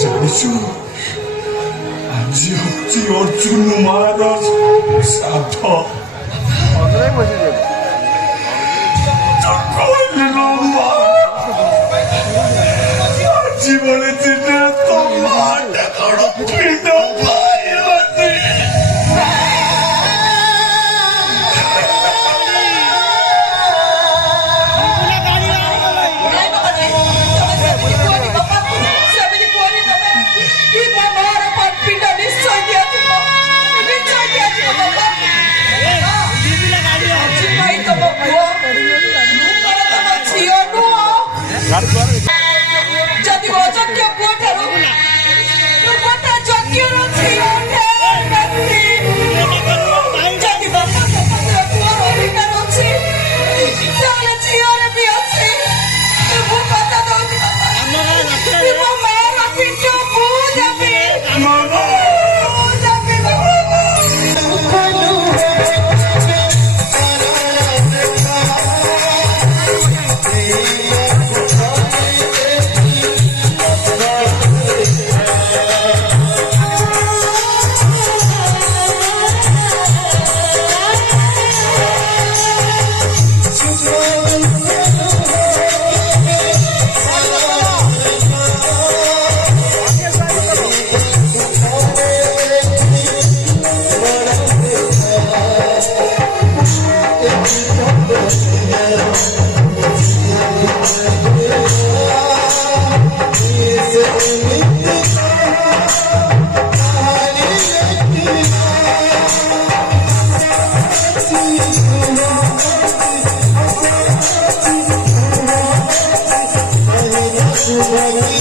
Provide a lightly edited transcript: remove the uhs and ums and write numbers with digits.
ଜାଣିଛୁ ଆଜି ହଉଛି ଅର୍ଜୁନ ମହାରାଜ ଶ୍ରାଦ୍ଧ। ଆଜି ଭଳି ଦିନେ ତ ମାଟା କଣ ପିଣ୍ଡ ପାଇବନି। ଯଦି ଅଯୋଗ୍ୟ ପୁଅ ଠାରୁ ଯୋଗ୍ୟ ଯଦି ବାପା ପୁଅର ଅଧିକାର ଅଛି ତାହେଲେ ଝିଅରେ ବି ଅଛି। ମୁଁ କଥା ଦଉଛି ମୋ ମାର ପିଣ୍ଡ ମୁଁ ଦେବି। Thank you.